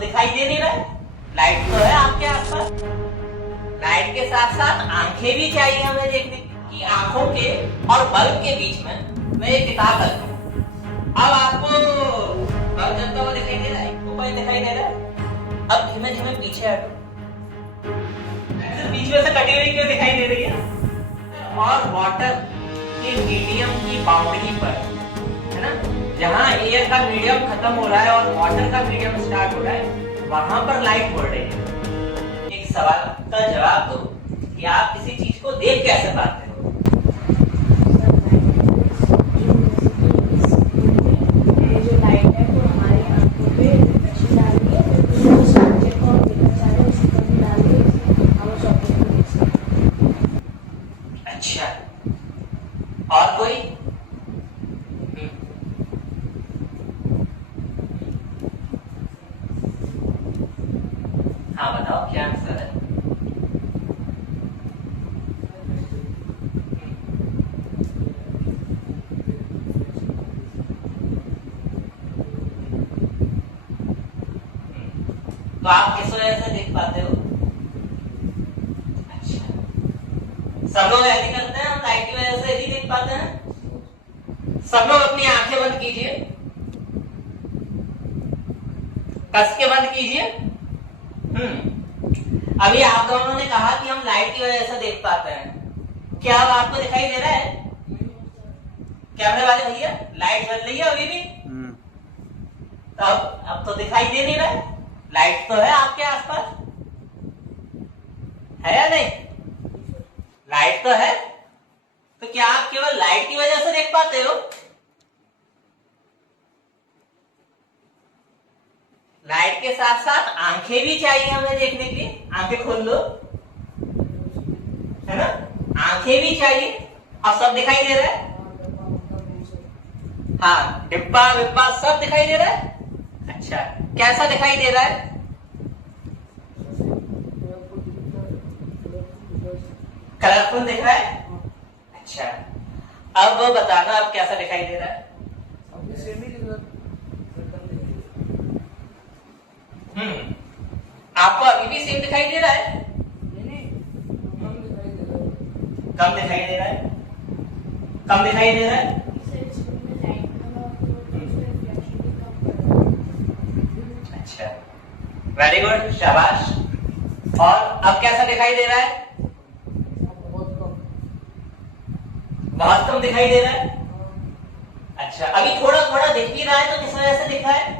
दिखाई दे नहीं रहा है, लाइट तो है आपके आसपास। लाइट के साथ साथ आंखें भी चाहिए हमें देखने की, आंखों के और बल्ब के बीच में मैं एक किताब रखूं। अब आपको बल्ब जलता हुआ दिखाई दे रहा है, ऊपर दिखाई दे रहा है। अब धीमे धीमे पीछे हटो, बीच में से कटी हुई क्यों दिखाई दे रही है? और वाटर के मीडियम की बाउंड्री पर, है ना, जहां एयर का मीडियम खत्म हो रहा है और वाटर का मीडियम स्टार्ट हो रहा है, वहां पर लाइट पड़ रही है। एक सवाल का जवाब दो कि आप किसी चीज को देख कैसे पाते हो? जो लाइट है वो हमारी आंखों पे रिफ्लेक्शन डाल रही है, फिर उस ऑब्जेक्ट को हम देखना चाह रहे हैं उसी पर भी डाल रही है, हम उस ऑब्जेक्ट को देख सकते हैं। अच्छा, और कोई? हाँ बताओ क्या आंसर है? तो आप किस वजह से देख पाते हो? अच्छा, सब लोग ऐसे करते हैं, हम लाइट की वजह से ही देख पाते हैं। सब लोग अपनी आंखें बंद कीजिए, कस के बंद कीजिए। अभी आप दोनों ने कहा कि हम लाइट की वजह से देख पाते हैं, क्या अब आपको दिखाई दे रहा है? कैमरे वाले भैया, लाइट जल रही है अभी भी? तो अब तो दिखाई दे नहीं रहा है, लाइट तो है आपके आसपास, है या नहीं? लाइट तो है, तो क्या आप केवल लाइट की वजह से देख पाते हो? लाइट के साथ साथ आंखें भी चाहिए हमें देखने के लिए, आंखें खोल लो, है ना, आंखें भी चाहिए। अब सब दिखाई दे रहा है? हाँ, डिब्बा विब्बा सब दिखाई दे रहा है। अच्छा, कैसा दिखाई दे रहा है? कलरफुल दिख रहा है। अच्छा, अब बताना अब कैसा दिखाई दे रहा है? आपको अभी भी सेम दिखाई दे रहा है? कम दिखाई दे रहा है, कम दिखाई दे रहा है। अच्छा, वेरी गुड, शाबाश। और अब कैसा दिखाई दे रहा है? बहुत कम दिखाई दे रहा है। अच्छा, अभी थोड़ा थोड़ा दिख भी रहा है, तो किस वजह से दिख रहा है?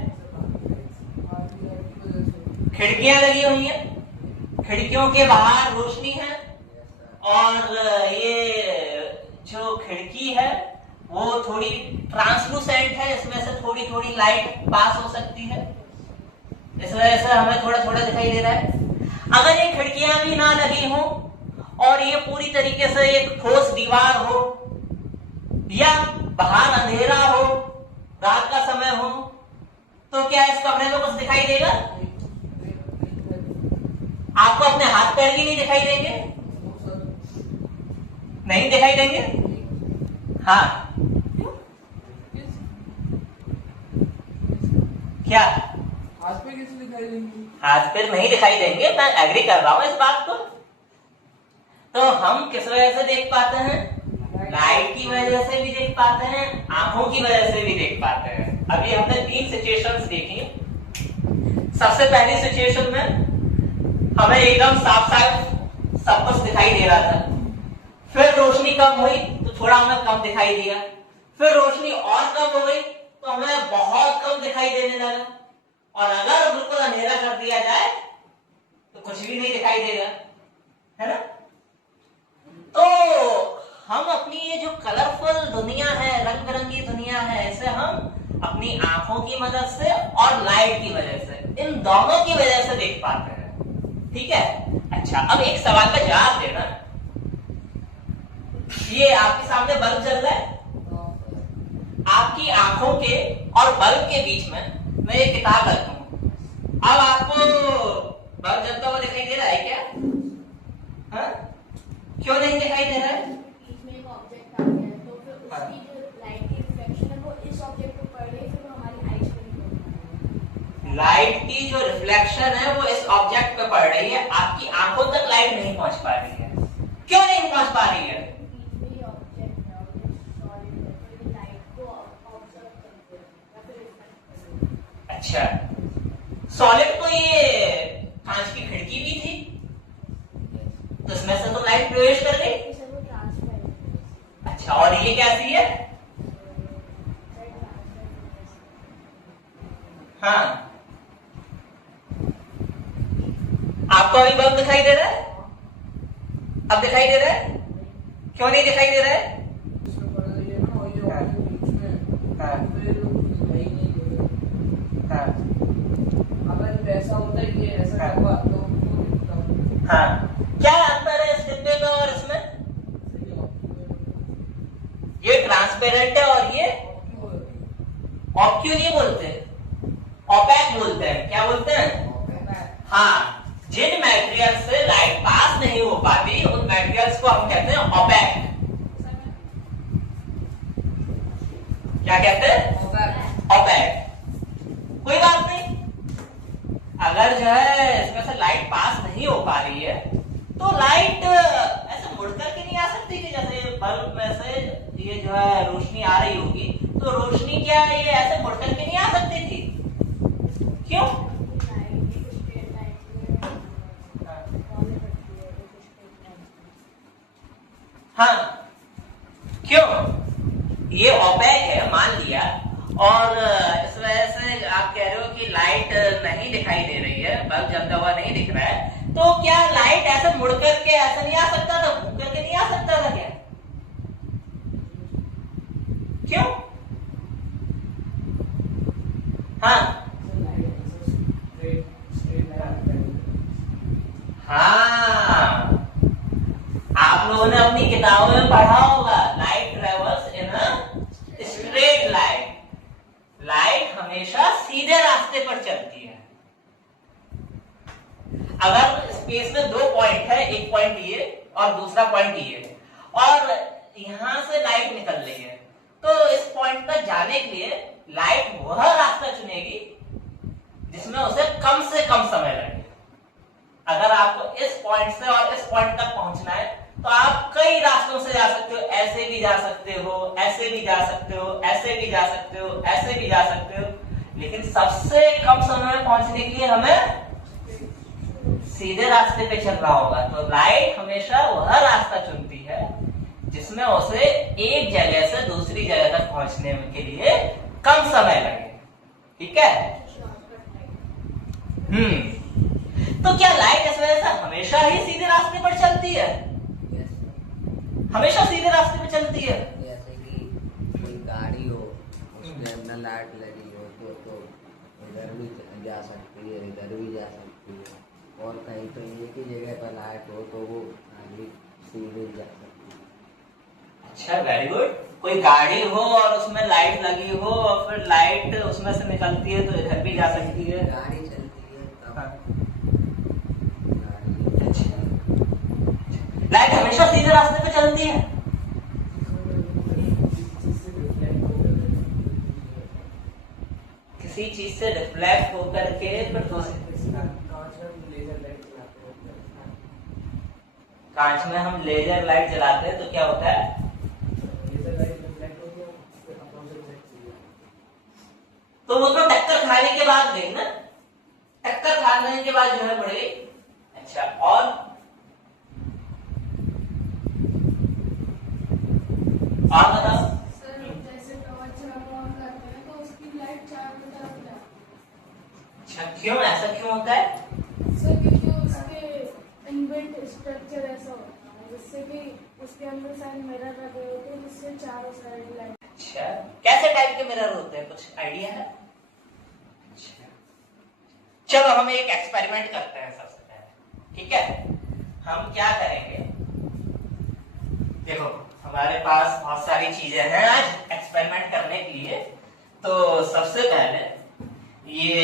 खिड़कियां लगी हुई हैं, खिड़कियों के बाहर रोशनी है, और ये जो खिड़की है वो थोड़ी ट्रांसलूसेंट है, इसमें से थोड़ी थोड़ी लाइट पास हो सकती है, इस वजह से हमें थोड़ा थोड़ा दिखाई दे रहा है। अगर ये खिड़कियां भी ना लगी हो और ये पूरी तरीके से एक ठोस दीवार हो, या बाहर अंधेरा हो, रात का समय हो, तो क्या इस कमरे में कुछ दिखाई देगा? आपको अपने हाथ पैर भी नहीं दिखाई देंगे? नहीं दिखाई देंगे? हाँ, क्या हाथ पे कैसे दिखाई देंगे? हाथ पैर नहीं दिखाई देंगे, मैं एग्री कर रहा हूं इस बात को। तो हम किस वजह से देख पाते हैं? लाइट की वजह से भी देख पाते हैं, आंखों की वजह से भी देख पाते हैं। अभी हमने 3 सिचुएशंस देखी। सबसे पहली सिचुएशन में हमें एकदम साफ साफ सब कुछ दिखाई दे रहा था, फिर रोशनी कम हुई तो थोड़ा हमें कम दिखाई दिया, फिर रोशनी और कम हो गई तो हमें बहुत कम दिखाई देने लगा, और अगर बिल्कुल अंधेरा कर दिया जाए तो कुछ भी नहीं दिखाई देगा, है ना? तो हम अपनी ये जो कलरफुल दुनिया है, रंग बिरंगी दुनिया है, इसे हम अपनी आंखों की मदद से और लाइट की वजह से, इन दोनों की वजह से देख पाते हैं। ठीक है? अच्छा, अब एक सवाल का जवाब देना। ये आपके सामने बल्ब जल रहा है, आपकी आंखों के और बल्ब के बीच में मैं एक किताब रखूं। अब आपको बल्ब जलता हुआ दिखाई दे रहा है क्या? हाँ? क्यों नहीं दिखाई दे रहा है? इसमें एक ऑब्जेक्ट आ गया है, तो फिर उसकी जो लाइट की रिफ्लेक्शन है वो इस ऑब्जेक्ट पर पड़ रही है, फिर वो हमारी आईज पर नहीं पड़ रही है। लाइट की आपकी जो रिफ्लेक्शन है वो इस ऑब्जेक्ट पे पड़ रही है, आपकी आंखों तक लाइट नहीं पहुंच पा रही है। क्यों नहीं पहुंच पा रही है? अच्छा, सॉलिड तो ये कांच की खिड़की भी थी, तो इसमें से तो लाइट प्रवेश कर गई। अच्छा, और ये क्या सी है? हाँ, आपको अभी बल्ब दिखाई दे रहा है? अब दिखाई दे रहा है? क्यों नहीं दिखाई दे रहा है? इसमें पड़ रही है ना, और ये वाले बीच में हाँ। तो ये लोग दिखाई नहीं दे रहे। हाँ, अगर वैसा होता है ये ऐसा हाँ। हुआ तो उनको दिखता। हाँ, क्या अंतर है इस डिब्बे में और इसमें? ये ट्रांसपेरेंट है और ये ऑब्क्यू नहीं बोलते, ओपैक बोलते हैं। क्या बोलते हैं? हाँ, जिन मटेरियल से लाइट पास नहीं हो पाती उन मटेरियल्स को हम कहते हैं ओपैक। क्या कहते हैं? ओपैक। कोई बात नहीं, अगर जो है इसमें से लाइट पास नहीं हो पा रही है तो लाइट ऐसे मुड़ करके नहीं आ सकती कि जैसे बल्ब में से ये जो है रोशनी आ रही होगी, तो रोशनी क्या है ये ऐसे मुड़ करके नहीं आ सकती थी। क्यों? हाँ, क्यों? ये ओपैक है मान लिया, और इस वजह से आप कह रहे हो कि लाइट नहीं दिखाई दे रही है, बल्ब जलता हुआ नहीं दिख रहा है, तो क्या लाइट ऐसे मुड़ करके ऐसा नहीं आ सकता था, घूम करके नहीं आ सकता था क्या? क्यों? हाँ हाँ, आप लोगों ने अपनी किताबों में पढ़ा होगा, light travels in a straight line. Light हमेशा सीधे रास्ते पर चलती है। अगर स्पेस में दो पॉइंट है, एक पॉइंट ये और दूसरा पॉइंट ये, और यहां से लाइट निकल रही है, तो इस पॉइंट तक जाने के लिए लाइट वह रास्ता चुनेगी जिसमें उसे कम से कम समय लगे। अगर आपको इस पॉइंट से और इस पॉइंट तक पहुंचना है तो आप कई रास्तों से जा सकते हो, ऐसे भी जा सकते हो, ऐसे भी जा सकते हो, ऐसे भी जा सकते हो, ऐसे भी जा सकते हो, लेकिन सबसे कम समय में पहुंचने के लिए हमें सीधे रास्ते पे चलना होगा। तो लाइट हमेशा वह रास्ता चुनती है जिसमें उसे एक जगह से दूसरी जगह तक पहुंचने के लिए कम समय लगे। ठीक है? तो क्या लाइट इस वजह से हमेशा ही सीधे रास्ते पर चलती है? हमेशा सीधे रास्ते पर चलती है। जैसे कि कोई गाड़ी हो, उसके अंदर लाइट लगी हो तो इधर भी जा सकती है, इधर भी जा सकती है, और कहीं तो एक ही जगह पर लाइट हो तो वो आगे सीधे जा सकती है। अच्छा, वेरी गुड। कोई गाड़ी हो और उसमें लाइट लगी हो और फिर लाइट उसमें से निकलती है तो इधर भी जा सकती है। गाड़ी चलती है तब हाँ। गाड़ी अच्छा, लाइट हमेशा सीधे रास्ते पे चलती है। किसी चीज से रिफ्लेक्ट होकर के फिर कांच में हम लेजर लाइट जलाते हैं तो क्या होता है? तो वो तो टक्कर खाने के बाद गई ना, टक्कर खाने के बाद जो है बढ़ गई। अच्छा, और बताओ। सर, जैसे टॉर्च ऑन करते हैं तो उसकी लाइट चारों तरफ जाती है। अच्छा, क्यों ऐसा क्यों होता है? सर, क्योंकि उसके इनबिल्ट स्ट्रक्चर ऐसा होता है जिससे कि उसके अंदर साइड मिरर लगे होते हैं जिससे चारों साइड लाइट। अच्छा, कैसे टाइप के मिरर होते हैं, कुछ आइडिया है? अच्छा, चलो हम एक एक्सपेरिमेंट करते हैं सबसे पहले। ठीक है? हम क्या करेंगे, देखो हमारे पास बहुत सारी चीजें हैं आज एक्सपेरिमेंट करने के लिए। तो सबसे पहले ये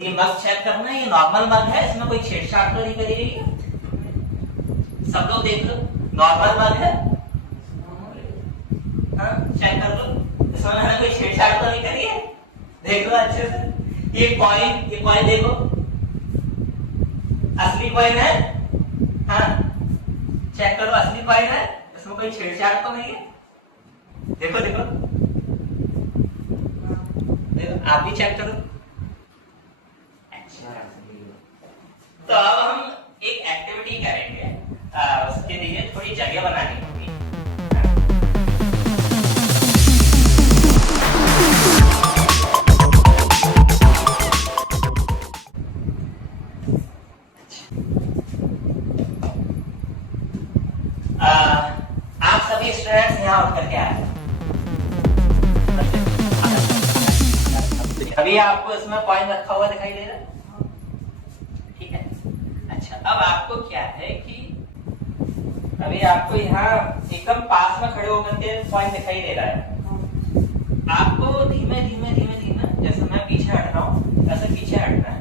मग चेक करना, ये नॉर्मल मग है, इसमें कोई छेड़छाड़ तो नहीं करी गई है? सब लोग देख लो, नॉर्मल मग है। हाँ, चेक कर लो, इसमें मैंने कोई छेड़छाड़ तो नहीं करी है? देख लो अच्छे से। ये कॉइन देखो, असली कॉइन है। हाँ, चेक करो, असली कॉइन है, इसमें कोई छेड़छाड़ तो नहीं है। देखो देखो देखो, आप भी चेक करो। अच्छा, तो अब हम एक एक्टिविटी करेंगे, उसके लिए थोड़ी जगह बनानी होगी। आप सभी स्टूडेंट्स यहाँ उठ करके आए। अभी आपको इसमें कॉइन रखा हुआ दिखाई दे रहा है, ठीक है। अच्छा, अब आपको क्या है कि अभी आपको यहाँ एकदम पास में खड़े होकर के कॉइन दिखाई दे रहा है। आपको धीमे धीमे धीमे धीमे, जैसे मैं पीछे हट रहा हूँ वैसे पीछे हटना है,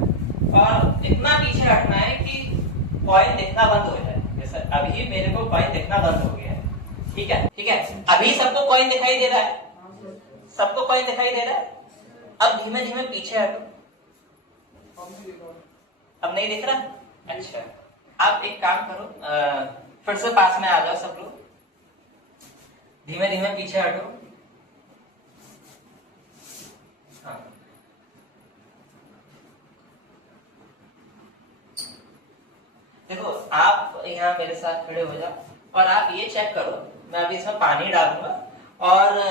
और इतना पीछे हटना है कि कॉइन दिखना बंद हो जाए। जैसे अभी मेरे को कॉइन दिखना बंद हो गया है, ठीक है, ठीक है। अभी सबको कॉइन दिखाई दे रहा है, सबको कॉइन दिखाई दे रहा है। अब धीमे धीमे पीछे हटो। अब नहीं दिख रहा? अच्छा, आप एक काम करो, फिर से पास में आ जाओ सब लोग, धीमे धीमे पीछे हटो। हाँ, देखो आप यहाँ मेरे साथ खड़े हो जाओ और आप ये चेक करो, मैं अभी इसमें पानी डालूंगा और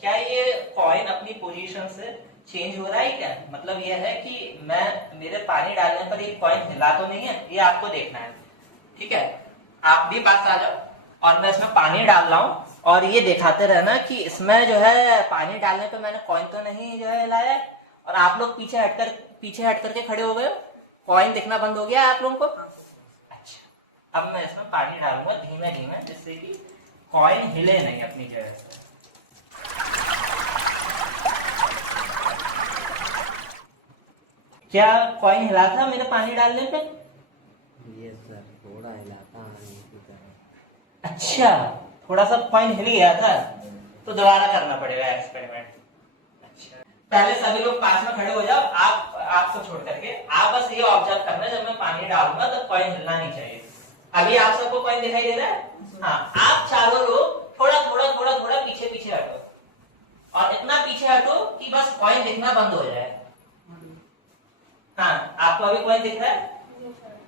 क्या ये कॉइन अपनी पोजीशन से चेंज हो रहा है क्या? मतलब यह है कि मैं मेरे पानी डालने पर ये कॉइन हिला तो नहीं है, ये आपको देखना है, ठीक है। आप भी पास आ जाओ और मैं इसमें पानी डाल रहा हूँ और ये दिखाते रहना कि इसमें जो है पानी डालने पे मैंने कॉइन तो नहीं जो है हिलाया है। और आप लोग पीछे हट करके खड़े हो गए, कॉइन दिखना बंद हो गया आप लोगों को। अच्छा, अब मैं इसमें पानी डालूंगा धीमे धीमे, जिससे कि कॉइन हिले नहीं अपनी जगह से। क्या कॉइन हिला था मेरे पानी डालने पे? ये सर थोड़ा हिलाता है की तरह। अच्छा, थोड़ा सा कॉइन हिल गया था, तो दोबारा करना पड़ेगा एक्सपेरिमेंट। अच्छा, पहले सभी लोग पास में खड़े हो जाओ, आपको छोड़ करके। आप बस ये ऑब्जर्व करना, जब मैं पानी डालूंगा तो कॉइन हिलना नहीं चाहिए। अभी आप सबको कॉइन दिखाई दे रहा है? हाँ, आप चारों लोग थोड़ा थोड़ा थोड़ा थोड़ा पीछे पीछे हटो, और इतना पीछे हटो कि बस कॉइन दिखना बंद हो जाए। हाँ, आपको अभी कॉइन दिख रहा है?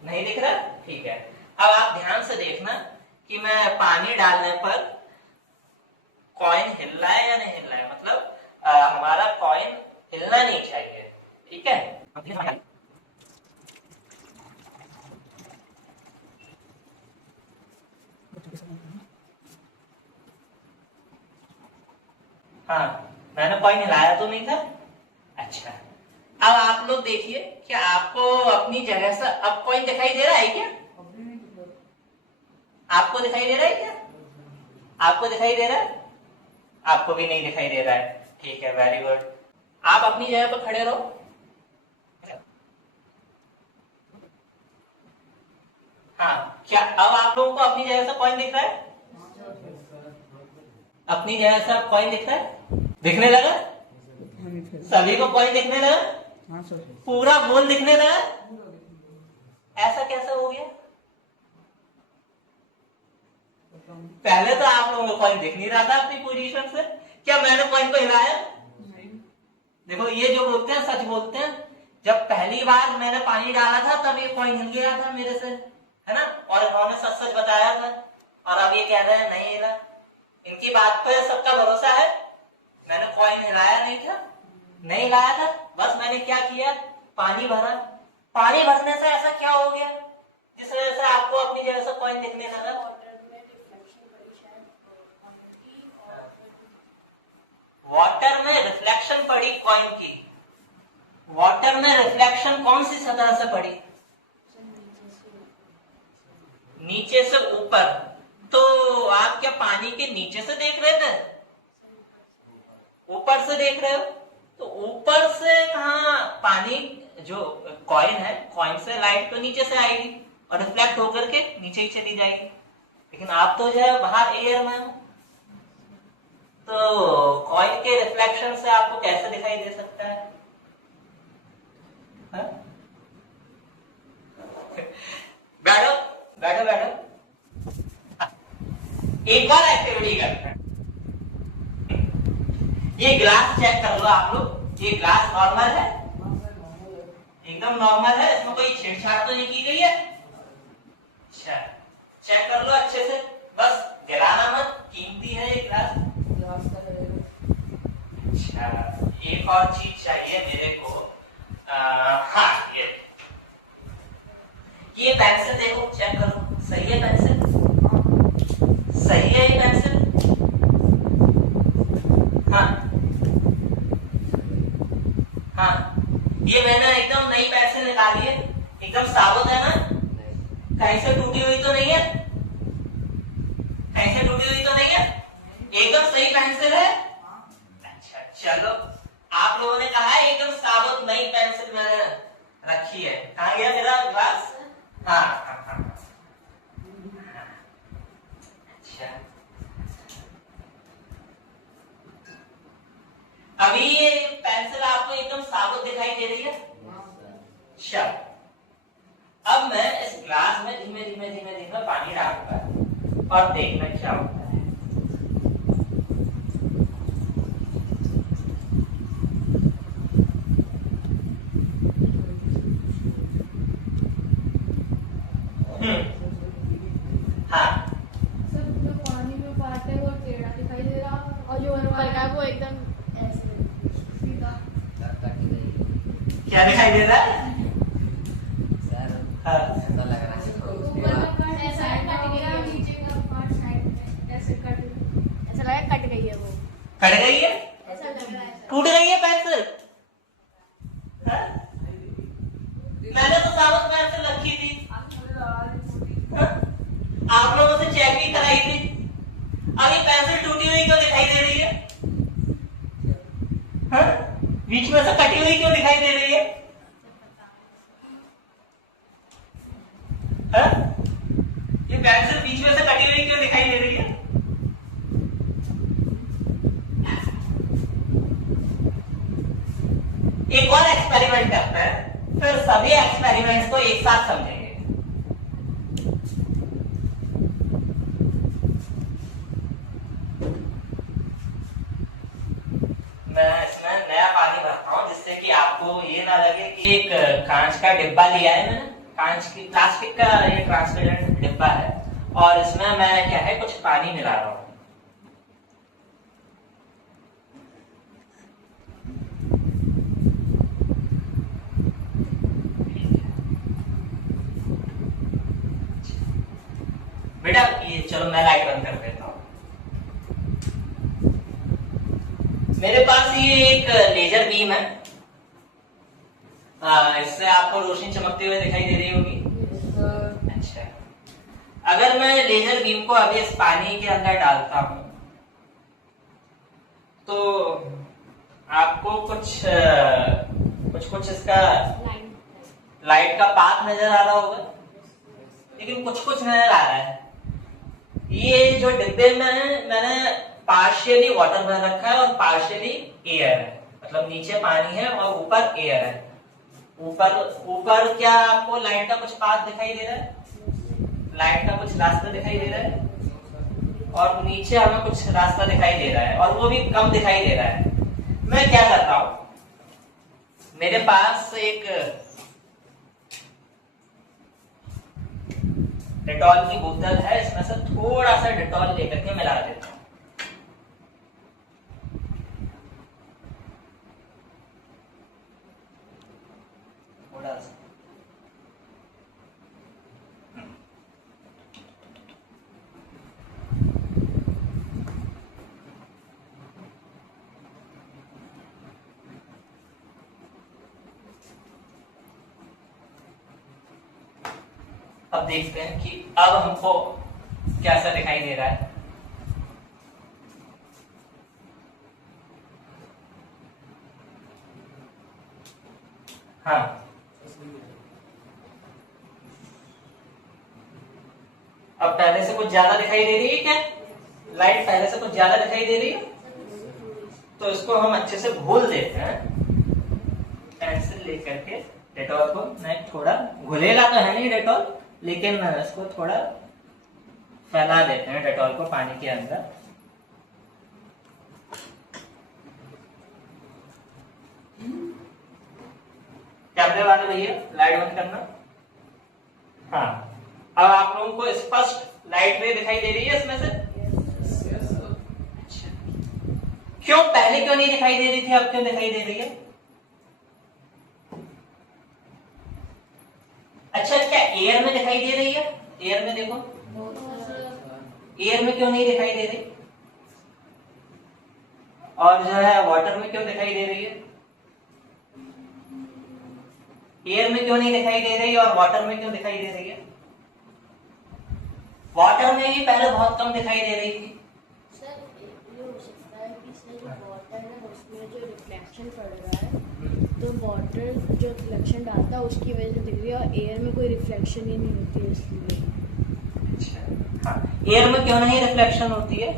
नहीं दिख रहा? ठीक है। अब आप ध्यान से देखना कि मैं पानी डालने पर कॉइन हिल रहा है या नहीं हिल रहा है, मतलब हमारा कॉइन हिलना नहीं चाहिए, ठीक है। हाँ, मैंने कॉइन हिलाया तो नहीं था। अच्छा, अब आप लोग देखिए कि आपको अपनी जगह से अब कॉइन दिखाई दे रहा है क्या? आपको दिखाई दे रहा है क्या? आपको दिखाई दे रहा है? आपको भी नहीं दिखाई दे रहा है, ठीक है, वेरी गुड। आप अपनी जगह पर खड़े रहो। हाँ, क्या अब आप लोगों को अपनी जगह से कॉइन दिख रहा है? अपनी जगह से आप कॉइन दिख रहा है? दिखने लगा? सभी को कॉइन दिखने लगा? हाँ सर, पूरा गोल दिखने लगा? ऐसा कैसे हो गया? पहले तो आप लोगों को कॉइन दिख नहीं रहा था अपनी पोजीशन से। क्या मैंने कॉइन को हिलाया? देखो, ये जो बोलते हैं सच बोलते हैं। जब पहली बार मैंने पानी डाला था तब ये कॉइन हिल गया था मेरे से, है ना, और इन्होंने सच सच बताया था, और अब ये कह रहे हैं नहीं हिला। इनकी बात पे सबका भरोसा है? मैंने कॉइन हिलाया नहीं था, नहीं हिलाया था, बस मैंने क्या किया, पानी भरा। पानी भरने से ऐसा क्या हो गया जिस वजह से आपको अपनी जगह से कॉइन दिखने लगा? वाटर में रिफ्लेक्शन पड़ी कॉइन की। वाटर में रिफ्लेक्शन कौन सी सतह से पड़ी? नीचे से ऊपर। तो आप क्या पानी के नीचे से देख रहे थे? ऊपर से देख रहे हो? तो ऊपर से कहाँ पानी, जो कॉइन है, कॉइन से लाइट तो नीचे से आएगी और रिफ्लेक्ट होकर के नीचे ही चली जाएगी, लेकिन आप तो जो है बाहर एयर में हो, तो कॉइन के रिफ्लेक्शन से आपको कैसे दिखाई दे सकता है? हाँ? बैठो बैठो बैठो। एक और एक्टिविटी करते हैं। ये ग्लास चेक कर लो आप लोग, ये ग्लास नॉर्मल है, एकदम नॉर्मल है, इसमें कोई छेड़छाड़ तो नहीं की गई है। अच्छा चेक कर लो अच्छे से, बस गिराना मत, कीमती है ये ग्लास। अच्छा एक और चीज चाहिए मेरे को, हाँ ये पेंसिल देखो, चेक करो सही है पेंसिल, सही है ये पेंसिल। हाँ हाँ ये मैंने एकदम नई पेंसिल निकाली है, एकदम साबुत है ना, कहीं से टूटी हुई तो नहीं है, कहीं से टूटी हुई तो नहीं है, एकदम सही पेंसिल है। अच्छा चलो, आप लोगों ने कहा है एकदम साबुत नई पेंसिल मैंने रखी है। कहाँ गया मेरा ग्लास? हाँ हाँ हाँ अच्छा अभी ये पेंसिल आपको एकदम साबुत दिखाई दे रही है। अच्छा अब मैं इस ग्लास में धीमे धीमे धीमे धीमे पानी डालूंगा और देखना क्या होता है। हाँ सर जो पानी में पार्ट है वो टेढ़ा दिखाई दे रहा और जो ऊपर का वो एकदम ऐसे सीधा। क्या दिखाई दे रहा है? सर हाँ ऐसा लग रहा है ऊपर का पार्ट ऐसा कट गया, नीचे का पार्ट साइड में ऐसे कट, ऐसा लगा कट गई है वो, कट गई है, ऐसा लग रहा है। टूट गई है पेंसिल। हाँ? मैंने तो साबुत पेंसिल रखी थी, हाँ? आप लोगों से चेक भी कराई थी, अब ये पेंसिल टूटी हुई क्यों दिखाई दे रही है? हाँ? बीच में से कटी हुई क्यों दिखाई दे रही है? हाँ? ये पेंसिल बीच में से कटी हुई क्यों दिखाई दे रही है? एक और एक्सपेरिमेंट करते हैं, फिर सभी एक्सपेरिमेंट्स को एक साथ समझेंगे। मैं इसमें नया पानी भरता हूँ जिससे कि आपको ये ना लगे कि एक कांच का डिब्बा लिया है मैंने, कांच की प्लास्टिक का ये ट्रांसपेरेंट डिब्बा है और इसमें मैं क्या है कुछ पानी मिला रहा हूँ। बेटा ये चलो मैं लाइट बंद कर देता हूँ। मेरे पास ये एक लेजर बीम है, इससे आपको रोशनी चमकते हुए दिखाई दे रही होगी। अच्छा अगर मैं लेजर बीम को अभी इस पानी के अंदर डालता हूं तो आपको कुछ कुछ कुछ इसका लाइट का पाथ नजर आ रहा होगा, लेकिन कुछ कुछ नजर आ रहा है। ये जो डिब्बे में है मैंने पार्शियली वाटर भर रखा है और पार्शियली एयर है, मतलब नीचे पानी है और ऊपर एयर है। ऊपर क्या आपको लाइट का कुछ पाथ दिखाई दे रहा है, लाइट का कुछ रास्ता दिखाई दे रहा है और नीचे हमें कुछ रास्ता दिखाई दे रहा है और वो भी कम दिखाई दे रहा है। मैं क्या करता हूं, मेरे पास एक डेटॉल की बोतल है, इसमें से थोड़ा सा डेटॉल लेकर के मिला देता हूं। थोड़ा सा अब देखते हैं कि अब हमको कैसा दिखाई दे रहा है। हाँ अब पहले से कुछ ज्यादा दिखाई दे रही है क्या? लाइट पहले से कुछ ज्यादा दिखाई दे रही है, तो इसको हम अच्छे से घोल देते हैं पेंसिल लेकर के डेटॉल को मैं थोड़ा, घुलेगा तो है नहीं डेटॉल, लेकिन इसको थोड़ा फैला देते हैं डेटॉल को पानी के अंदर। कैमरे वाले भैया लाइट बंद करना। हाँ, अब आप लोगों को स्पष्ट लाइट रे दिखाई दे रही है इसमें से? अच्छा, क्यों पहले क्यों नहीं दिखाई दे रही थी, अब क्यों दिखाई दे रही है? अच्छा, क्या एयर में दिखाई दे रही है? एयर में देखो, एयर में क्यों नहीं दिखाई दे रही? और जो है वाटर में क्यों दिखाई दे रही है? एयर में क्यों नहीं दिखाई दे रही और वाटर में क्यों दिखाई दे रही है? वाटर में भी पहले बहुत कम दिखाई दे रही थी। सर ये हो सकता है कि सर जो वाटर है उसमें जो रिफ्लेक्शन पड़ रहा है, तो वाटर जो रिफ्लेक्शन डालता है उसकी वजह से दिख रही है, और एयर में कोई रिफ्लेक्शन ही नहीं होती है इसलिए। अच्छा, हाँ, एयर में क्यों नहीं रिफ्लेक्शन होती है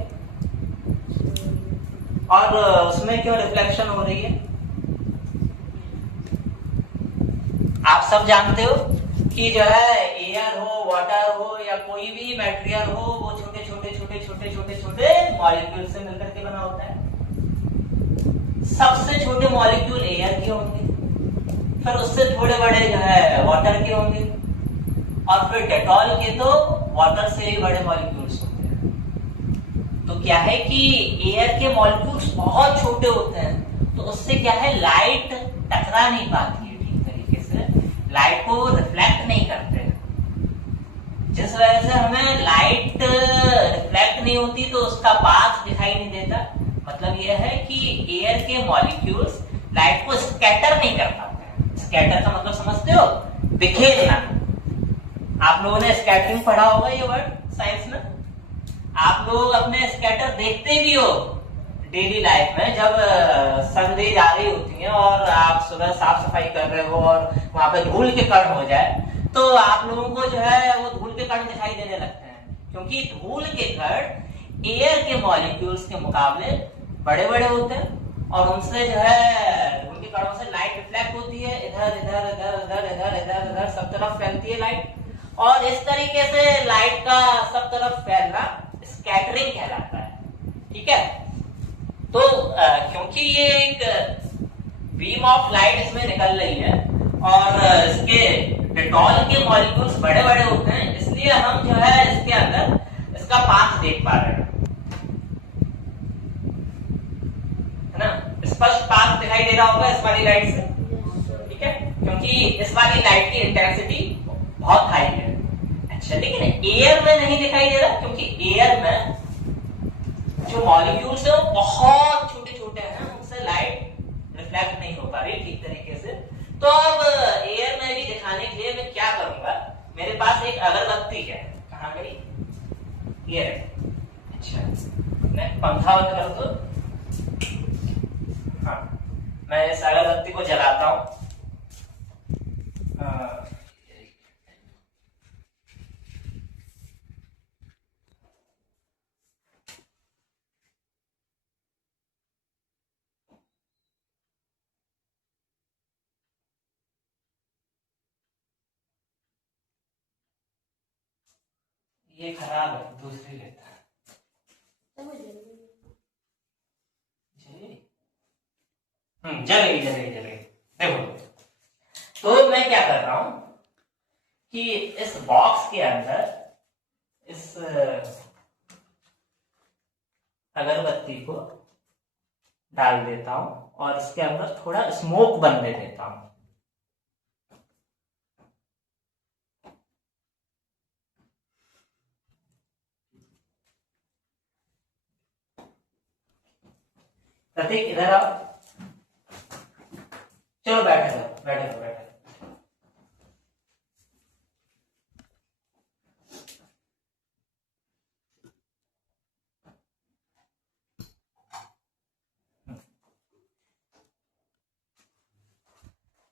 और उसमें क्यों रिफ्लेक्शन हो रही है? आप सब जानते हो कि जो है एयर हो, वाटर हो या कोई भी मटेरियल हो, वो छोटे छोटे छोटे छोटे छोटे छोटे मॉलिक्यूल से मिलकर के बना होता है। सबसे छोटे मॉलिक्यूल एयर के होंगे, फिर उससे थोड़े बड़े जो है वाटर के होंगे, और फिर डेटॉल के तो वाटर से भी बड़े मॉलिक्यूल्स होते हैं। तो क्या है कि एयर के मॉलिक्यूल्स बहुत छोटे होते हैं, तो उससे क्या है लाइट टकरा नहीं पाती है ठीक तरीके से, लाइट को रिफ्लेक्ट नहीं करते, जिस वजह से हमें लाइट रिफ्लेक्ट नहीं होती तो उसका पाथ दिखाई नहीं देता। मतलब यह है कि एयर के मॉलिक्यूल्स लाइट को स्कैटर नहीं कर पाते। स्कैटर का मतलब समझते हो? बिखेरना। आप लोगों ने स्कैटरिंग पढ़ा होगा ये वर्ड साइंस में। आप लोग अपने स्कैटर देखते भी हो डेली लाइफ में, जब सर्दी जा रही होती है और आप सुबह साफ सफाई कर रहे हो और वहां पे धूल के कण हो जाए, तो आप लोगों को जो है वो धूल के कण दिखाई देने लगते हैं, क्योंकि धूल के कण एयर के मॉलिक्यूल्स के मुकाबले बड़े बड़े होते हैं, और उनसे जो है धूल के कणों से लाइट रिफ्लेक्ट होती है, इधर इधर इधर इधर इधर इधर इधर सब तरफ फैलती है लाइट, और इस तरीके से लाइट का सब तरफ फैलना स्कैटरिंग कहलाता है। ठीक है, तो क्योंकि ये एक बीम ऑफ लाइट इसमें निकल रही है और इसके डेटॉल के मॉलिक्यूल्स बड़े बड़े होते हैं, इसलिए हम जो है इसके अंदर इसका पाथ देख पा रहे हैं, है ना? स्पष्ट पाथ दिखाई दे रहा होगा इस वाली लाइट से। ठीक है, क्योंकि इस वाली लाइट की इंटेंसिटी बहुत हाई है। अच्छा, लेकिन एयर में नहीं दिखाई दे रहा, क्योंकि एयर में जो मॉलिक्यूल्स है वो बहुत छोटे छोटे हैं, उनसे लाइट रिफ्लेक्ट नहीं हो पा रही ठीक तरीके से। तो अब एयर में भी दिखाने के लिए मैं क्या करूंगा, मेरे पास एक अगरबत्ती है, कहाँ गई? ये है। अच्छा, मैं पंखा बंद कर दूं? हाँ, मैं इस अगरबत्ती को जलाता हूं। ये खराब है, दूसरी लेता है। जलेगी जलेगी जलेगी। देखो, तो मैं क्या कर रहा हूं कि इस बॉक्स के अंदर इस अगरबत्ती को डाल देता हूं और इसके अंदर थोड़ा स्मोक बनने देता हूं। प्रतीक इधर आओ, चलो बैठे रहो बैठे रहो बैठे रहो।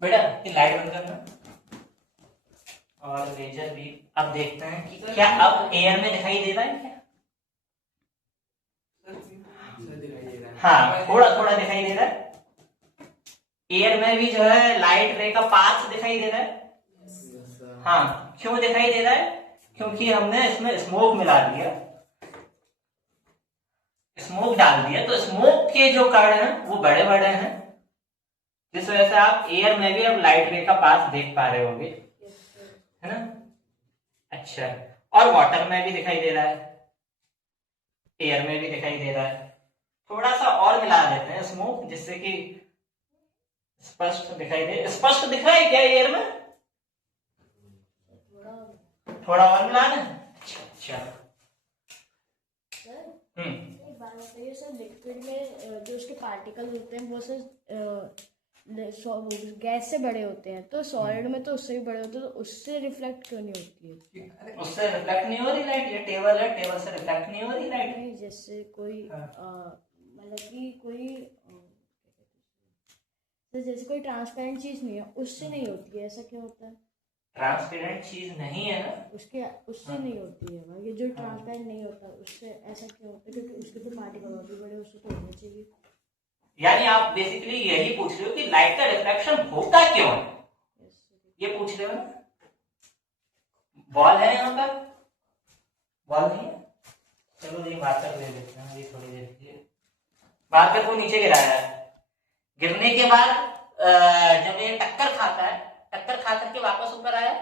बेटा ये लाइट बंद करना और लेजर भी। अब देखते हैं कि क्या अब एयर में दिखाई दे रहा है क्या? हाँ, थोड़ा थोड़ा दिखाई दे रहा है। एयर में भी जो है लाइट रे का पाथ दिखाई दे रहा है। हाँ, क्यों दिखाई दे रहा है? क्योंकि हमने इसमें स्मोक मिला दिया, स्मोक डाल दिया, तो स्मोक के जो कण हैं वो बड़े बड़े हैं, जिस वजह से आप एयर में भी अब लाइट रे का पाथ देख पा रहे होंगे, है ना। अच्छा, और वाटर में भी दिखाई दे रहा है, एयर में भी दिखाई दे रहा है। थोड़ा सा और मिला देते हैं स्मोक, जिससे कि स्पष्ट दिखाई दे। स्पष्ट दिख रहा है क्या एयर में? थोड़ा और मिला दें। अच्छा, एक बात बताइए सर, लिक्विड में जो उसके पार्टिकल होते हैं वो सर गैस से बड़े होते हैं, तो सॉलिड में तो उससे भी बड़े होते हैं, तो उससे रिफ्लेक्ट क्यों नहीं होती है? उससे रिफ्लेक्ट नहीं हो रही लाइट। ये टेबल है, टेबल से रिफ्लेक्ट नहीं हो रही लाइट। नहीं, जैसे कोई मतलब कि कोई तो जैसे कोई ट्रांसपेरेंट चीज नहीं है, उससे नहीं होती है, ऐसा क्यों होता है? ट्रांसपेरेंट चीज नहीं है ना, उससे नहीं होती है। ये जो ट्रांसपेरेंट नहीं होता उससे ऐसा क्यों होता है? क्योंकि उसके तो पार्टिकल और भी बड़े, उससे तो होना चाहिए। यानी आप बेसिकली यही पूछ रहे हो कि लाइट का रिफ्लेक्शन होता क्यों है, ये पूछ रहे हो ना। बॉल है यहाँ पर? बॉल नहीं है? चलो ये मार्कर ले लेते हैं, ये थोड़ी देर के लिए। मार्कर को नीचे गिराया है, गिरने के बाद जब ये टक्कर खाता है, टक्कर खा करके वापस ऊपर आया,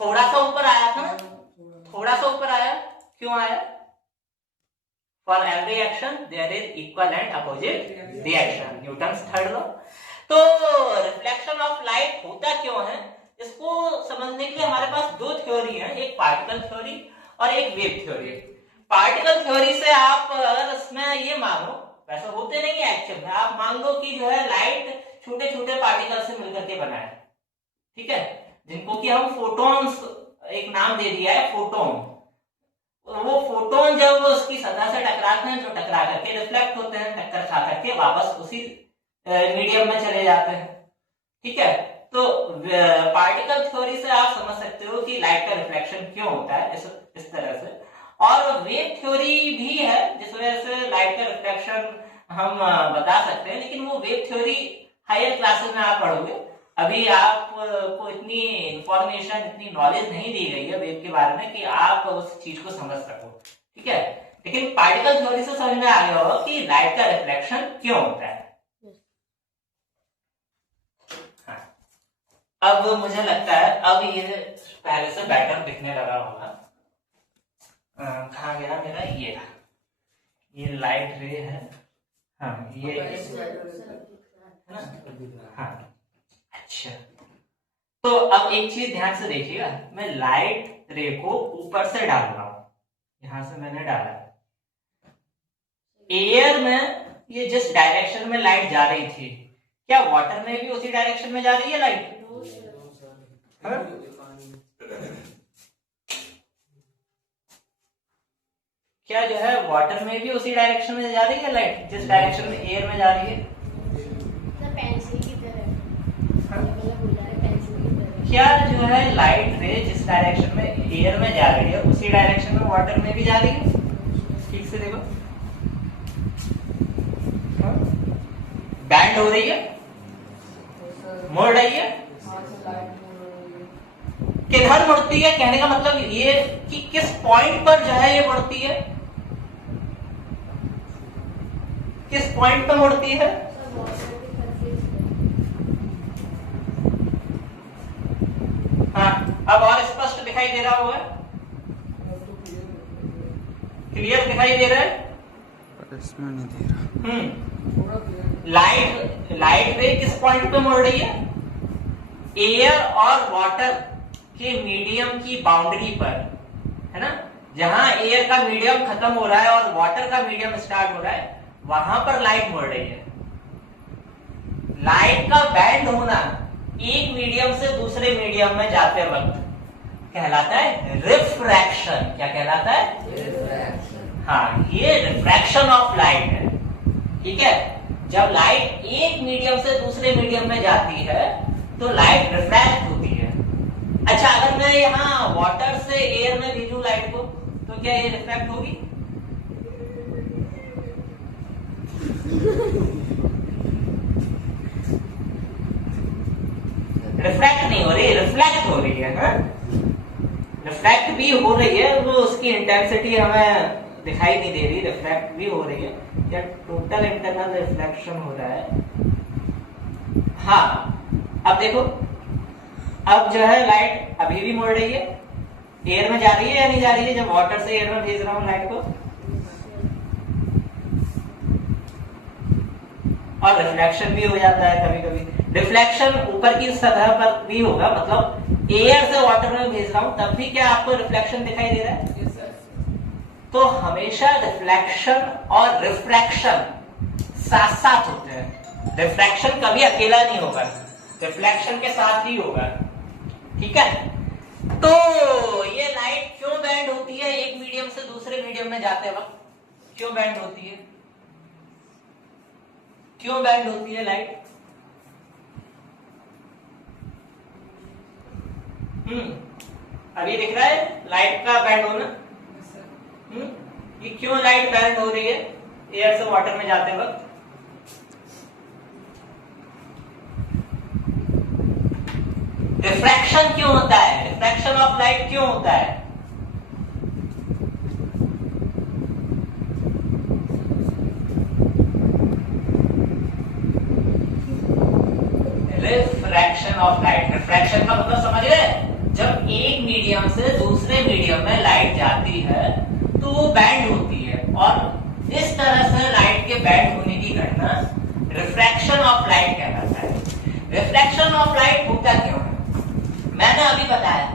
थोड़ा सा ऊपर आया था ना, थोड़ा सा ऊपर आया। क्यों आया? For every action there is equal and opposite reaction, Newton's third law. तो रिफ्लेक्शन ऑफ लाइट होता क्यों है, इसको समझने के लिए हमारे पास दो थ्योरी है, एक पार्टिकल थ्योरी और एक वेव थ्योरी। पार्टिकल थ्योरी से आप अगर इसमें ये मानो, वैसे होते नहीं है एक्चुअल में, आप मान लो कि जो है लाइट छोटे छोटे पार्टिकल से मिलकर के बना है, ठीक है, जिनको कि हम फोटॉन्स एक नाम दे दिया है, फोटोन। वो फोटोन जब उसकी सतह से टकराते हैं तो टकरा करके रिफ्लेक्ट होते हैं, टक्कर खा करके वापस उसी मीडियम में चले जाते हैं, ठीक है। तो पार्टिकल थ्योरी से आप समझ सकते हो कि लाइट का रिफ्लेक्शन क्यों होता है इस तरह से। और वेव थ्योरी भी है जिस वजह से लाइट का रिफ्लेक्शन हम बता सकते हैं, लेकिन वो वेव थ्योरी हायर क्लासेस में आप पढ़ोगे। अभी आपको इतनी इंफॉर्मेशन, इतनी नॉलेज नहीं दी गई है वेव के बारे में कि आप उस चीज को समझ सको, ठीक है। लेकिन पार्टिकल थ्योरी से समझ में आ गया होगा कि लाइट का रिफ्लेक्शन क्यों होता है। हाँ, अब मुझे लगता है अब ये पहले से बेटर दिखने लगा होगा। कहाँ गया मेरा? ये लाइट रे है, हाँ ये है ना, हाँ। अच्छा, तो अब एक चीज ध्यान से देखिएगा, मैं लाइट रे को ऊपर से डाल रहा हूं, यहां से मैंने डाला। एयर में ये जिस डायरेक्शन में लाइट जा रही थी, क्या वाटर में भी उसी डायरेक्शन में जा रही है लाइट? क्या जो है वाटर में भी उसी डायरेक्शन में जा रही है लाइट जिस डायरेक्शन में एयर में जा रही है? पेंसिल की तरह, क्या जो है लाइट रे जिस डायरेक्शन में एयर में जा रही है उसी डायरेक्शन में वाटर में भी जा रही है? ठीक से देखो, बैंड हो रही है, मुड़ रही है। किधर मुड़ती है? कहने का मतलब ये कि किस पॉइंट पर जो है ये मुड़ती है, किस पॉइंट पर मुड़ती है? हाँ, अब और स्पष्ट दिखाई दे रहा होगा, क्लियर दिखाई दे रहा है, पर इसमें नहीं दे रहा। लाइट रे किस पॉइंट पे मुड़ रही है? एयर और वाटर के मीडियम की बाउंड्री पर, है ना, जहां एयर का मीडियम खत्म हो रहा है और वाटर का मीडियम स्टार्ट हो रहा है, वहां पर लाइट मुड़ रही है। लाइट का बैंड होना एक मीडियम से दूसरे मीडियम में जाते वक्त कहलाता है रिफ्रैक्शन। क्या कहलाता है? रिफ्रैक्शन। हाँ, ये रिफ्रैक्शन ऑफ लाइट है, ठीक है। जब लाइट एक मीडियम से दूसरे मीडियम में जाती है तो लाइट रिफ्रैक्ट होती है। अच्छा, अगर मैं यहाँ वाटर से एयर में भेजूं लाइट को तो क्या ये रिफ्रैक्ट होगी? रिफ्रैक्ट नहीं हो रही, रिफ्लेक्ट हो रही है ना, रिफ्लेक्ट भी हो रही है, वो उसकी इंटेंसिटी हमें दिखाई नहीं दे रही, रिफ्लेक्ट भी हो रही है, या टोटल इंटरनल रिफ्लेक्शन हो रहा है। हाँ अब देखो, अब जो है लाइट अभी भी मुड़ रही है, एयर में जा रही है या नहीं जा रही है, जब वाटर से एयर में भेज रहा हूं लाइट को, और रिफ्लेक्शन भी हो जाता है कभी कभी। रिफ्लेक्शन ऊपर की सतह पर भी होगा, मतलब एयर से वाटर में भेज रहा हूं तब भी क्या आपको रिफ्लेक्शन दिखाई दे रहा है? तो हमेशा रिफ्लेक्शन और रिफ्रैक्शन साथ साथ होते हैं, रिफ्रैक्शन कभी अकेला नहीं होगा, रिफ्लेक्शन के साथ ही होगा, ठीक है। तो ये लाइट क्यों बेंड होती है एक मीडियम से दूसरे मीडियम में जाते वक्त, क्यों बेंड होती है, क्यों बेंड होती है लाइट? अभी दिख रहा है लाइट का बेंड होना? ये क्यों लाइट बेंड हो रही है एयर से वाटर में जाते वक्त? रिफ्रैक्शन क्यों होता है, रिफ्रैक्शन ऑफ लाइट क्यों होता है? रिफ्रैक्शन ऑफ लाइट, रिफ्रैक्शन का मतलब समझ रहे? जब एक मीडियम से दूसरे मीडियम में लाइट जाती है तो वो बैंड होती है, और इस तरह से लाइट के बैंड होने की घटना रिफ्रैक्शन ऑफ लाइट कहलाता है। रिफ्रैक्शन ऑफ लाइट होता क्यों है? मैंने अभी बताया,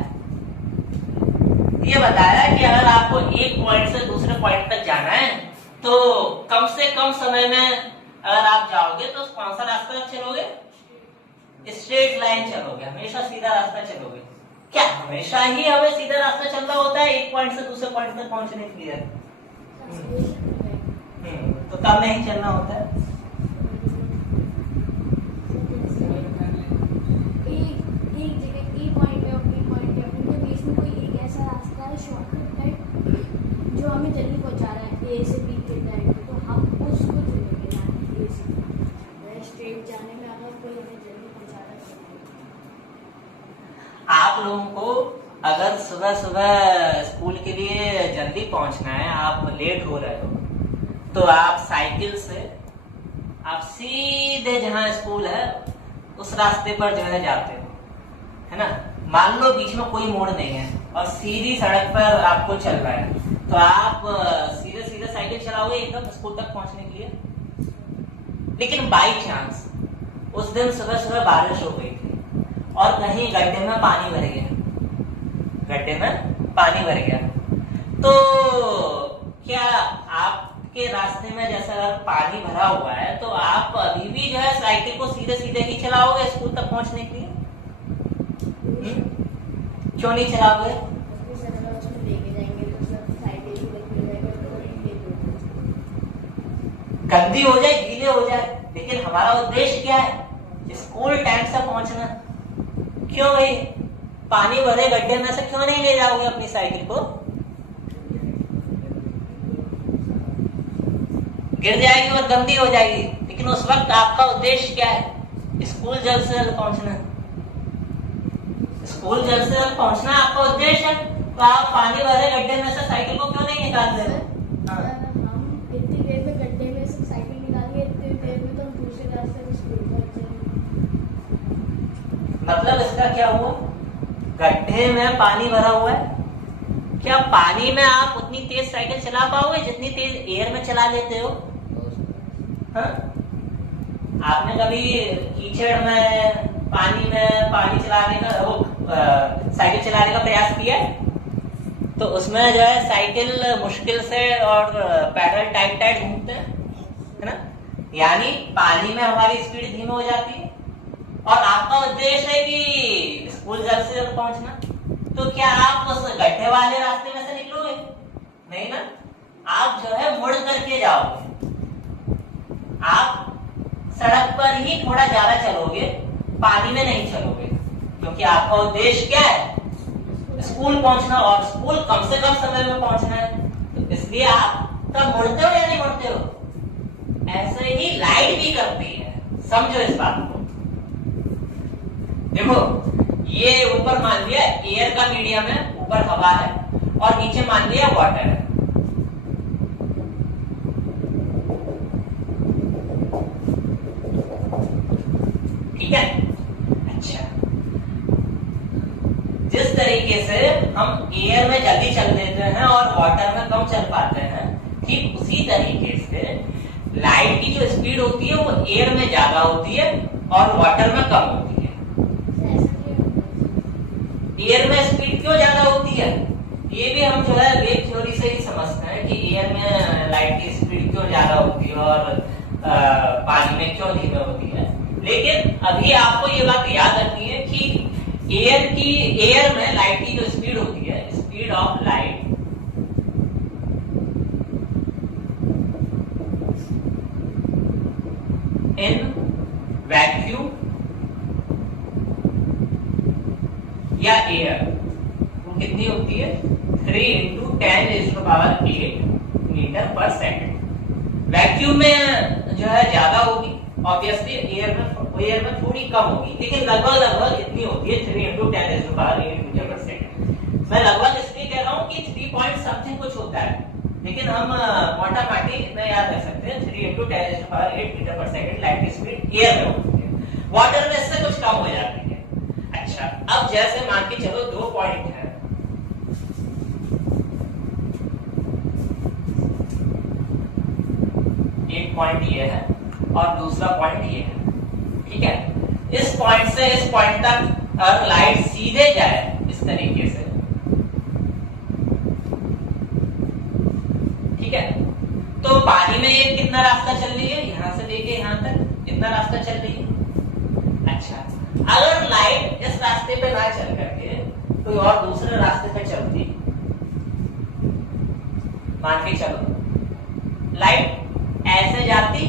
ये बताया कि अगर आपको एक पॉइंट से दूसरे पॉइंट तक जाना है तो कम से कम समय में अगर आप जाओगे तो कौन सा रास्ता चलोगे? स्ट्रेट लाइन चलोगे, हमेशा सीधा रास्ता चलोगे। क्या हमेशा ही हमें सीधा रास्ता चलना होता है एक पॉइंट से दूसरे पॉइंट तक पहुंचने के लिए? तो कब नहीं चलना होता है? एक जगह ए पॉइंट पे और बी पॉइंट पे अपने बीच में कोई एक ऐसा रास्ता है शॉर्टकट है जो हमें जल्दी पहुंचा रहा है ए से बी के टाइम, तो हम उसको चुनेंगे ना कि ए से स्ट्रेट जाने में अगर कोई हमें जल्दी पहुंचा रहा है। आप लोगों को अगर सुबह सुबह स्कूल के लिए जल्दी पहुंचना है, आप लेट हो रहे हो, तो आप साइकिल से आप सीधे जहां स्कूल है उस रास्ते पर जो है जाते हो, है ना। मान लो बीच में कोई मोड़ नहीं है और सीधी सड़क पर आपको चल रहा है, तो आप सीधे सीधे साइकिल चलाओगे एकदम स्कूल तक पहुंचने के लिए। लेकिन बाई चांस उस दिन सुबह सुबह बारिश हो गई थी और कहीं गड्ढे में पानी भर गया, गड्ढे में पानी भर गया, तो क्या आपके रास्ते में जैसा अगर पानी भरा हुआ है तो आप अभी भी जो है साइकिल को सीधे सीधे ही चलाओगे स्कूल तक पहुंचने के लिए? क्यों नहीं चलाओगे? गंदी हो जाए, गीले हो जाए, लेकिन हमारा उद्देश्य क्या है? स्कूल टाइम से पहुंचना। क्यों भाई पानी भरे गड्ढे में से क्यों नहीं ले जाओगे अपनी साइकिल को? गिर जाएगी और गंदी हो जाएगी, लेकिन उस वक्त आपका उद्देश्य क्या है? स्कूल जल्द से जल्द पहुंचना। स्कूल जल्द से जल्द पहुंचना आपका उद्देश्य है, तो आप पानी भरे गड्ढे में से साइकिल को क्यों नहीं निकाल रहे हो? हम इतनी देर में गड्ढे में से साइकिल निकालेंगे, इतनी देर में तो हम दूसरे रास्ते में स्कूल पहुंचेंगे। मतलब इसका क्या हुआ? गड्ढे में पानी भरा हुआ है, क्या पानी में आप उतनी तेज साइकिल चला पाओगे जितनी तेज एयर में चला लेते हो? हाँ? आपने कभी कीचड़ में पानी चलाने का वो साइकिल चलाने का प्रयास किया है? तो उसमें जो है साइकिल मुश्किल से और पैडल टाइट टाइट घूमते हैं, है ना। यानी पानी में हमारी स्पीड धीमी हो जाती है और आपका उद्देश्य है कि स्कूल जल्द से जल्द पहुंचना, तो क्या आप उस गड्ढे वाले रास्ते में से निकलोगे? नहीं ना, आप जो है मुड़ करके जाओगे, आप सड़क पर ही थोड़ा ज्यादा चलोगे, पानी में नहीं चलोगे, क्योंकि आपका उद्देश्य क्या है? स्कूल पहुंचना, और स्कूल कम से कम समय में पहुंचना है, तो इसलिए आप तब मुड़ते हो या नहीं मुड़ते हो? ऐसे ही लाइट भी करती है, समझो इस बात को। देखो ये ऊपर मान लिया एयर का मीडियम है, ऊपर हवा है, और नीचे मान लिया वाटर है। ठीक है। अच्छा, जिस तरीके से हम एयर में जल्दी चल देते हैं और वाटर में कम चल पाते हैं, ठीक उसी तरीके से लाइट की जो स्पीड होती है वो एयर में ज्यादा होती है और वाटर में कम होती है। एयर में स्पीड क्यों ज्यादा होती है, ये भी हम जो है वेव थ्योरी से ही समझते हैं कि एयर में लाइट की स्पीड क्यों ज्यादा होती है और पानी में क्यों धीमे होती है। लेकिन अभी आपको ये बात याद रखनी है कि एयर में लाइट की जो स्पीड होती है, speed of light in vacuum या एयर वो कितनी होती है, 3 × 10⁸ मीटर पर सेकंड। वैक्यूम में जो है ज्यादा होगी, ऑब्वियसली एयर में थोड़ी कम होगी, लेकिन लगभग इतनी होती है, 3 × 10⁸ मीटर पर सेकंड। मैं लगभग इसलिए कह रहा हूँ कि 3 पॉइंट समथिंग कुछ होता है, लेकिन हम मोटा माटी इतना याद रख सकते हैं, 3 × 10⁸ मीटर पर सेकंड लाइट की स्पीड एयर में होती है। वाटर में इससे कुछ कम हो जाती है। अच्छा, अब जैसे मान के चलो 2 पॉइंट है, एक पॉइंट ये है और दूसरा पॉइंट ये है। ठीक है, इस पॉइंट से इस पॉइंट तक अगर लाइट सीधे जाए इस तरीके से, ठीक है, तो पानी में ये कितना रास्ता चल रही है, यहां से लेके यहां तक कितना रास्ता चल रही है। अच्छा, अगर लाइट इस रास्ते पे ना चल करके कोई और दूसरे रास्ते पे चलती, मान के चलो लाइट ऐसे जाती,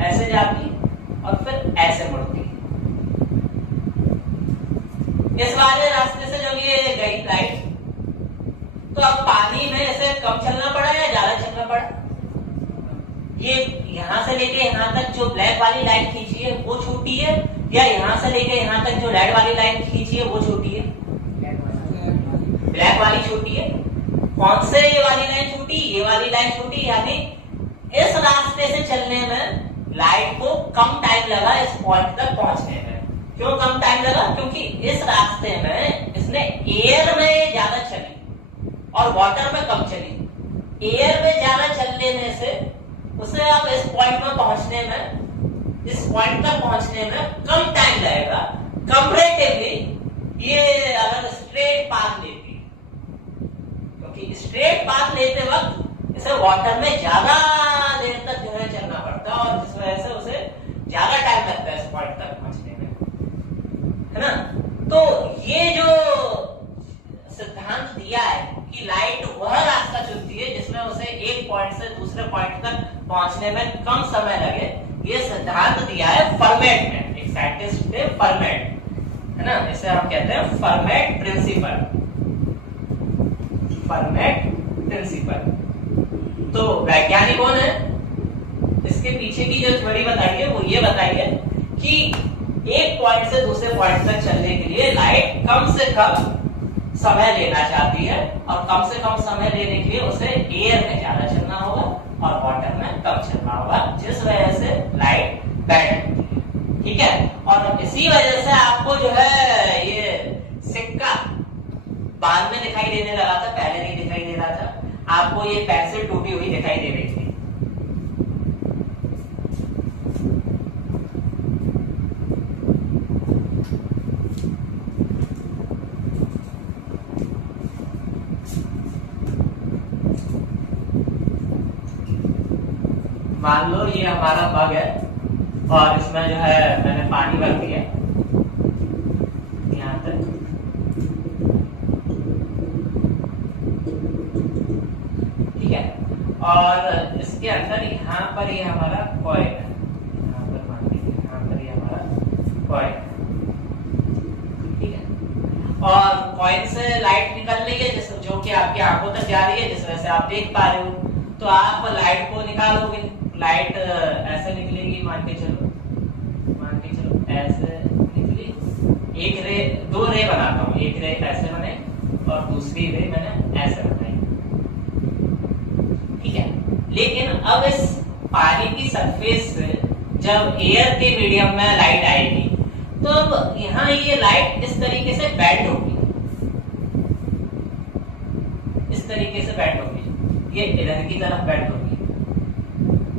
ऐसे जाती और फिर ऐसे मुड़ती। इस वाले रास्ते से जब ये गई लाइट, तो अब पानी में इसे कम चलना पड़ा या ज्यादा चलना पड़ा। ये यहां से लेके यहां तक जो ब्लैक वाली लाइन खींची है वो छोटी है, या यहां से लेके यहां तक जो रेड वाली लाइन खींची है वो छोटी है। ब्लैक वाली छोटी है। कौन से ये वाली लाइन छोटी, ये वाली लाइन छोटी, यानी इस रास्ते से चलने में लाइट को कम टाइम लगा इस पॉइंट तक पहुंचने में। क्यों कम टाइम लगा, क्योंकि इस रास्ते में इसने एयर में ज्यादा चली और वाटर में कम चली। एयर में ज्यादा चलने में से उसे अब इस पॉइंट में पहुंचने में, इस पॉइंट तक पहुंचने में कम टाइम लगेगा कंपैरेटिवली ये अगर स्ट्रेट पाथ लेती, क्योंकि स्ट्रेट पाथ लेते वक्त इसे वाटर में ज्यादा देर तक जो है चलना पड़ता है और जिस वजह से उसे ज्यादा टाइम लगता है इस पॉइंट तक पहुंचने में, है ना। तो ये जो सिद्धांत दिया है कि लाइट वह रास्ता चुनती है जिसमें उसे एक पॉइंट से दूसरे पॉइंट तक पहुंचने में कम समय लगे, ये सिद्धांत दिया है फर्मेट ने, एक साइंटिस्ट ने, फर्मेट, है ना, इसे हम कहते हैं फर्मेट प्रिंसिपल। फर्मेट प्रिंसिपल तो वैज्ञानिक कौन है, इसके पीछे की जो थ्योरी बताई है वो ये बताई है कि एक पॉइंट से दूसरे पॉइंट तक चलने के लिए लाइट कम से कम समय लेना चाहती है, और कम से कम समय लेने के लिए उसे एयर में ज्यादा चलना होगा और वाटर में कम चलना होगा, जिस वजह से लाइट बैंड होती है। ठीक है, और इसी वजह से आपको जो है ये सिक्का बाद में दिखाई देने लगा था, पहले नहीं दिखाई दे रहा था। आपको ये पेंसिल टूटी हुई दिखाई दे रही थी। मान लो ये हमारा मग है और इसमें जो है मैंने पानी भर दिया यहाँ तक, ठीक है, और इसके अंदर यहाँ पर ये हमारा कॉइल है, यहाँ पर मान लीजिए यहाँ पर ये हमारा कॉइल है, ठीक है, और पॉइंट से लाइट निकल रही है जिस जो कि आपकी आंखों तक जा रही है, जिस वजह से आप देख पा रहे हो। तो आप लाइट को निकालोगे, लाइट ऐसे निकलेगी, मान के चलो ऐसे निकली। एक रे, दो रे बनाता हूँ, एक रे ऐसे बने और दूसरी रे मैंने ऐसे बनाई, ठीक है। लेकिन अब इस पानी की सरफेस से जब एयर के मीडियम में लाइट आएगी तो अब यहाँ ये लाइट इस तरीके से बेंड होगी, इस तरीके से बेंड होगी, ये इधर की तरफ बेंड होगी,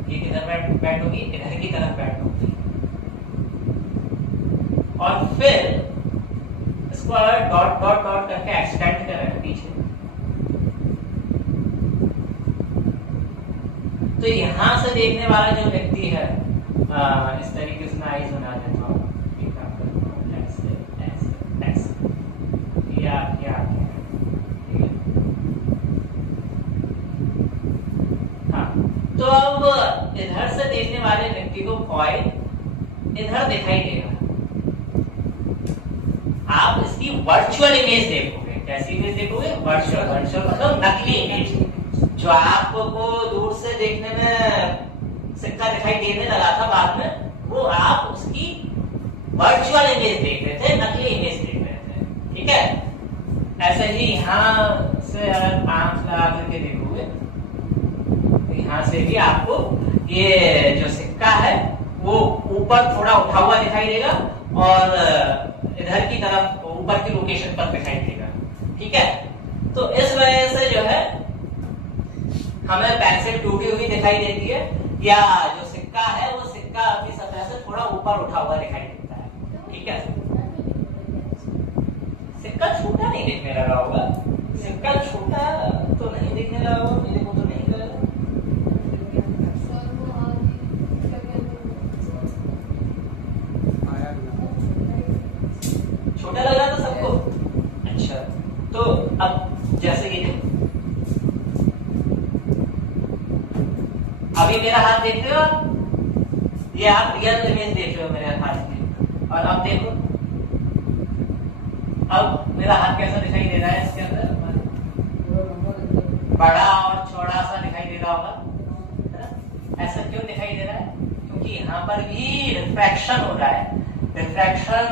ये किधर बेंड होगी, इधर की तरफ बेंड होगी। और फिर इसको अगर डॉट डॉट डॉट करके एक्सटेंड करें पीछे, तो यहां से देखने वाला जो व्यक्ति है, इस तरीके से मैं आइज बना देता हूँ, ऐसे ऐसे ऐसे, ये आपके आगे है, हाँ। तो अब इधर से देखने वाले व्यक्ति को कॉइल इधर दिखाई देगा। आप इसकी वर्चुअल इमेज देखोगे। कैसी इमेज देखोगे? वर्चुअल। वर्चुअल मतलब नकली इमेज। जो आपको दूर से देखने में सिक्का दिखाई देने लगा था बाद में, वो आप उसकी वर्चुअल इमेज देख रहे थे, नकली इमेज देख रहे थे, ठीक है। ऐसे ही यहाँ से अगर आंख लगा करके देखोगे तो यहाँ से भी आपको ये जो सिक्का है वो ऊपर थोड़ा उठा हुआ दिखाई देगा और इधर की तरफ ऊपर की लोकेशन पर दिखाई देगा, ठीक है। तो इस वजह से जो है हमें पेंसिल टूटी हुई दिखाई देती है, या जो सिक्का है वो सिक्का अपनी सतह से थोड़ा ऊपर उठा हुआ दिखाई देता है, ठीक है। सिक्का छोटा नहीं दिखने लगा होगा, सिक्का छोटा तो नहीं दिखने लगा होगा, मेरे को तो नहीं लगा। छोटा लग रहा था सबको? अच्छा, तो अब जैसे ये अभी मेरा हाथ देख रहे हो आप, ये आप रियल इमेज देख रहे हो मेरे हाथ की, और अब देखो अब मेरा हाथ कैसा दिखाई दे रहा है, इसके अंदर बड़ा और चौड़ा सा दिखाई दे रहा होगा। ऐसा क्यों दिखाई दे रहा है? क्योंकि यहाँ पर भी रिफ्रैक्शन हो रहा है। रिफ्रैक्शन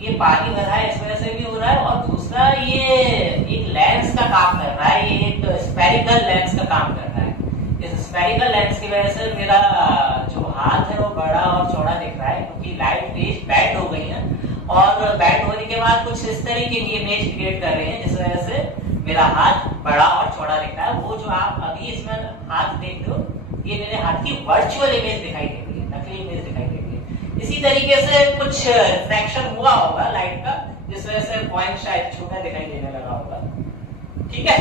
ये पानी भरा है इस वजह से भी हो रहा है, और दूसरा ये एक लेंस का काम कर रहा है, ये एक स्फेरिकल लेंस का काम कर रहा है। इस स्फेरिकल लेंस की वजह से मेरा जो हाथ है वो बड़ा और चौड़ा दिख रहा है, क्योंकि लाइट रेज बैंड हो गई है, और बैंड होने के बाद कुछ इस तरीके की इमेज क्रिएट कर रहे हैं जिस वजह से मेरा हाथ बड़ा और चौड़ा दिख रहा है। वो जो आप अभी इसमें हाथ देख रहे हो, ये मेरे हाथ की वर्चुअल इमेज दिखाई दे रही है, नकली इमेज दिखाई दे रही है। इसी तरीके से कुछ रिफ्रैक्शन हुआ होगा लाइट का, जिस वजह से पॉइंट शायद छोटा दिखाई देने लगा होगा, ठीक है।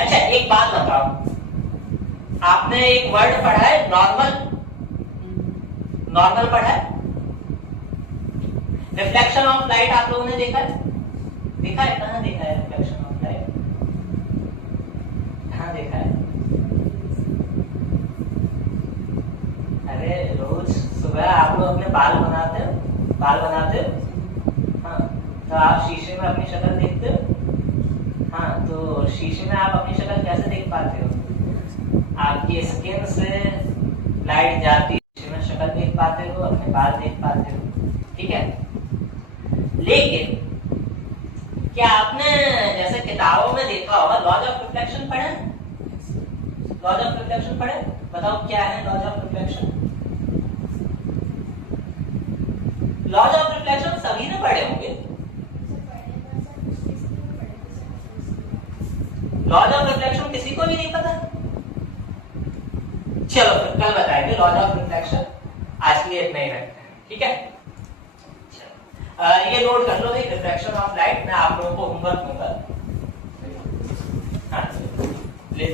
अच्छा, एक बात बताओ, आपने एक वर्ड पढ़ा है नॉर्मल, नॉर्मल पढ़ा है? रिफ्लेक्शन ऑफ लाइट आप लोगों ने देखा है? देखा है? कहाँ देखा है रिफ्लेक्शन ऑफ लाइट? कहाँ देखा है? अरे रोज सुबह आप लोग अपने बाल बनाते हो, बाल बनाते हो, हाँ, तो आप शीशे में अपनी शक्ल देखते हो, हाँ, तो शीशे में आप अपनी शक्ल कैसे देख पाते हो? आपकी स्किन से लाइट जाती है, शीशे में शक्ल देख पाते हो, अपने बाल देख पाते हो, ठीक है। लेकिन क्या आपने जैसे किताबों में देखा होगा, लॉज ऑफ रिफ्लेक्शन पढ़े? लॉज ऑफ रिफ्लेक्शन पढ़े? बताओ क्या है laws of reflection? Laws of reflection सभी ने पढ़े होंगे। लॉज ऑफ रिफ्लेक्शन किसी को भी नहीं पता? चलो फिर कल बताएंगे लॉज ऑफ रिफ्लेक्शन, आज के लिए इतना ही रखते हैं, ठीक है। ये नोट कर लो, रिफ्लेक्शन ऑफ लाइट, मैं आप लोगों को होमवर्क दूंगा, हाँ ले